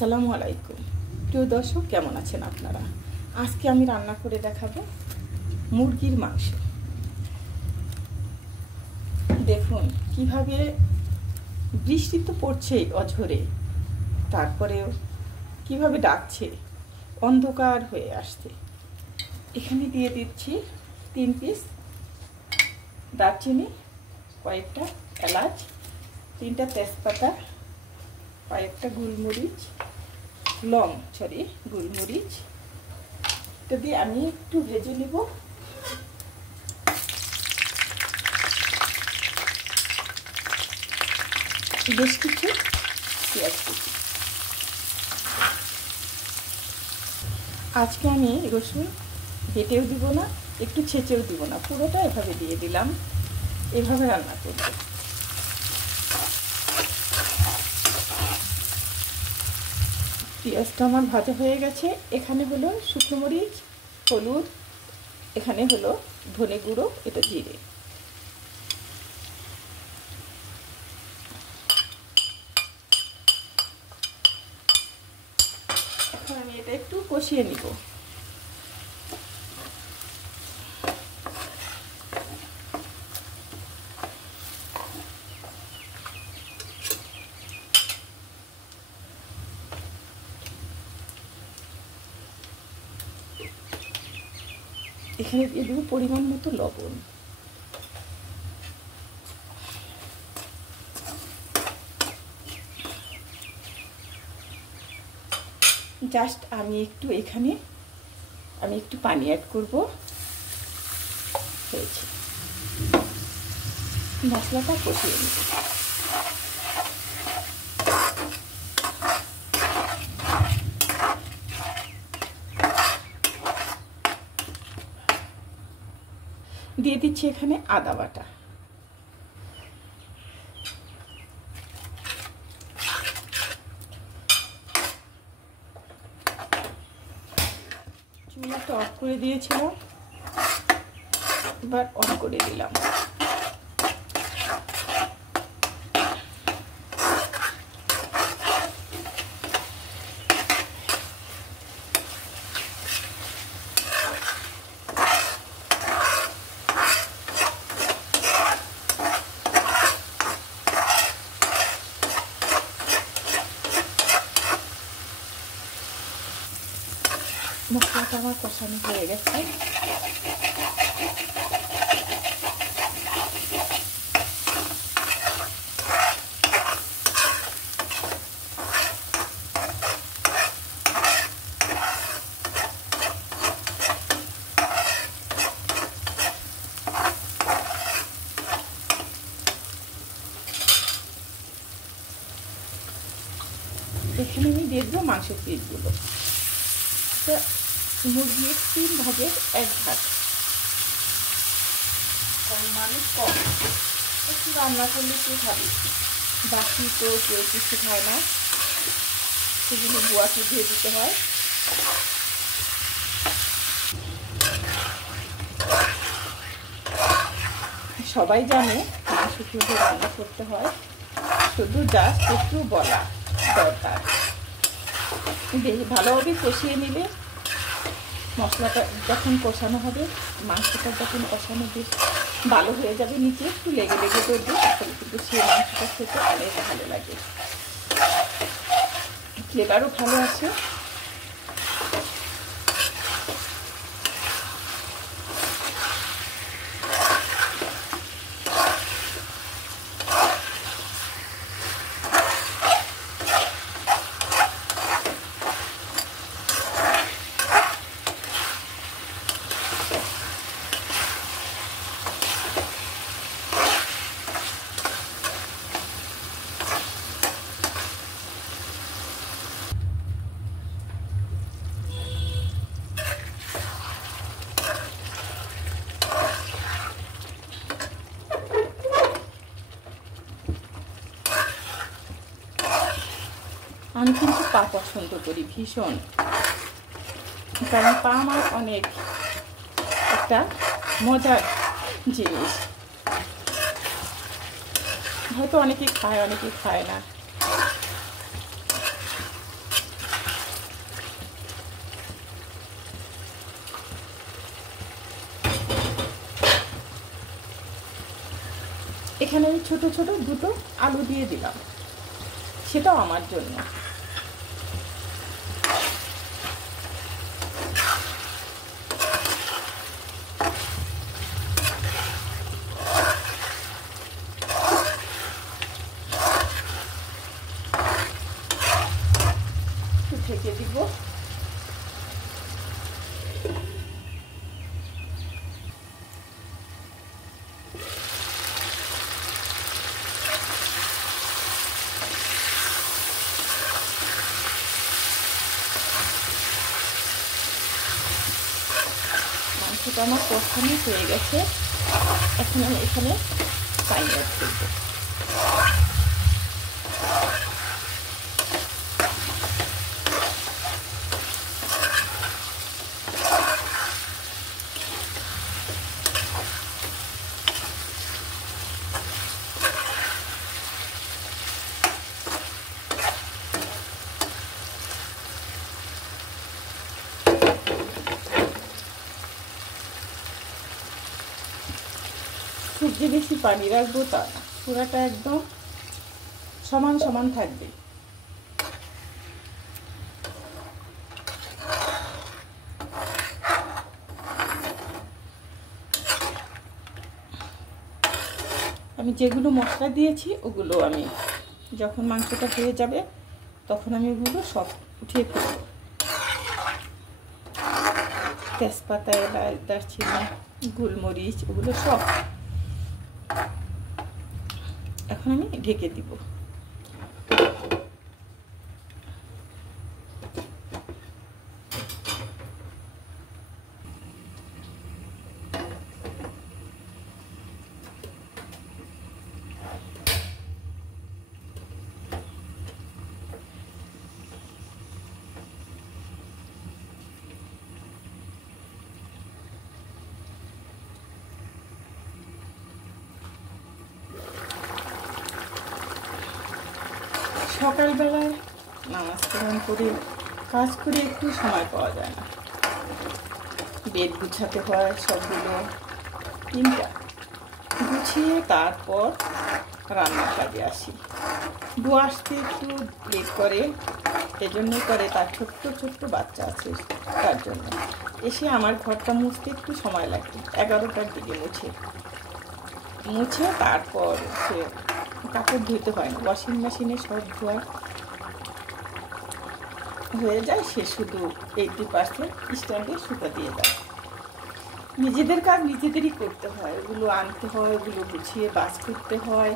আসসালামু আলাইকুম প্রিয় দর্শক, কেমন আছেন আপনারা? আজকে আমি রান্না করে দেখাবো মুরগির মাংস। দেখুন কিভাবে বৃষ্টি তো পড়ছেই অঝরে, তারপরেও কিভাবে ডাকছে, অন্ধকার হয়ে আসছে। এখানে দিয়ে দিচ্ছি 3 পিস দারচিনি, কয়েকটা এলাচ, 3টা তেজপাতা, কয়েকটা গোলমরিচ, গোলমরিচ। এটা দিয়ে আমি একটু ভেজে নেব। বেশ কিছু পেঁয়াজ কুচি। আজকে আমি রসুন বেটেও দিব না, একটু ছেঁচেও দিব না, পুরোটা এভাবে দিয়ে দিলাম। এভাবে রান্না করব। পেঁয়াজটা আমার ভাজা হয়ে গেছে। এখানে হলো শুকনো মরিচ, হলুদ, এখানে হলো ধনে গুঁড়ো, এটা জিরে। এখন আমি এটা একটু কষিয়ে নিব। এখানে দিয়ে দেবো পরিমাণ মতো লবণ। জাস্ট আমি একটু পানি অ্যাড করব। হয়েছে, মশলাটা কষিয়ে নেব। দিয়ে দিচ্ছি এখানে আদা বাটা। চুলাটা অফ করে দিয়েছিলাম, এবার অন করে দিলাম। মশলাটা আমার কষানো হয়ে গেছে। এখানে আমি দিয়ে দেবো মাংসের পিসগুলো। মুরগির 3 ভাগের 1 ভাগ, কারণ মানুষ কম, একটু রান্না করলে কেউ খাবে, বাকি তো কেউ কিছু খায় না, সেগুলো বুয়াকে দিয়ে দিতে হয়। সবাই জানে মাংস কীভাবে রান্না করতে হয়, শুধু জাস্ট একটু বলা দরকার। বেশ ভালোভাবে কষিয়ে নিলে মশলাটা যখন কষানো হবে, মাংসটা যখন কষানো বেশ ভালো হয়ে যাবে, নিচে একটু লেগে ধরবে, তখন কিন্তু সেই মাংসটা খেতে অনেক ভালো লাগে, ফ্লেভারও ভালো আছে। আমি কিন্তু পা পছন্দ করি ভীষণ, কারণ পা আমার অনেক একটা মজার জিনিস। হয়তো অনেকে খায়, অনেকে খায় না। এখানে আমি ছোট ছোট দুটো আলু দিয়ে দিলাম, সেটাও আমার জন্য। ঢেকে দিব। মাংসটা আমার কষানো হয়ে গেছে, এখন আমি এখানে পানি অ্যাড করব। খুব যে বেশি পানি রাখবো তা না, পুরাটা একদম সমান সমান থাকবে। আমি যেগুলো মশলা দিয়েছি ওগুলো আমি যখন মাংসটা হয়ে যাবে তখন আমি ওগুলো সব উঠিয়ে ফেলব। তেজপাতা, এলাচ, দারচিনি, গোলমরিচ, ওগুলো সব এখন আমি ঢেকে দিব। সকালবেলায় নামাজ কালাম করে কাজ করে একটু সময় পাওয়া যায় না, বেড গুছাতে হয় সবগুলো, তিনটা গুছিয়ে তারপর রান্নার কাজে আসি। বউ আসতে একটু লেট করে, এজন্যই করে, তার ছোট্ট ছোট্ট বাচ্চা আছে তার জন্য। এসে আমার ঘরটা মুছতে একটু সময় লাগে, 11টার দিকে মুছে তারপর সে কাপড় ধুতে হয় না, ওয়াশিং মেশিনে সব ধোয়া হয়ে যায়, সে শুধু 80% স্ট্যান্ডে শুকা দিয়ে দেয়। নিজেদের কাজ নিজেদেরই করতে হয়, ওগুলো আনতে হয়, ওগুলো গুছিয়ে বাস করতে হয়,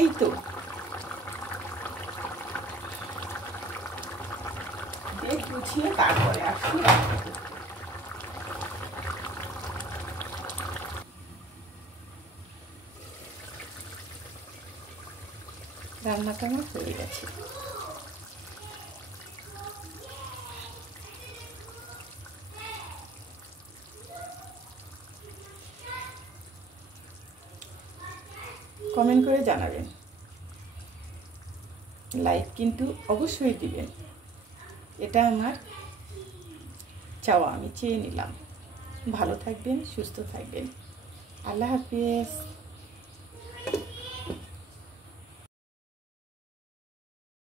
এই তো। গুছিয়ে তারপরে আসি। রান্নাটা আমার হয়ে গেছে। কমেন্ট করে জানাবেন, লাইক কিন্তু অবশ্যই দিবেন, এটা আমার চাওয়া, আমি চেয়ে নিলাম। ভালো থাকবেন, সুস্থ থাকবেন। আল্লাহ হাফিজ।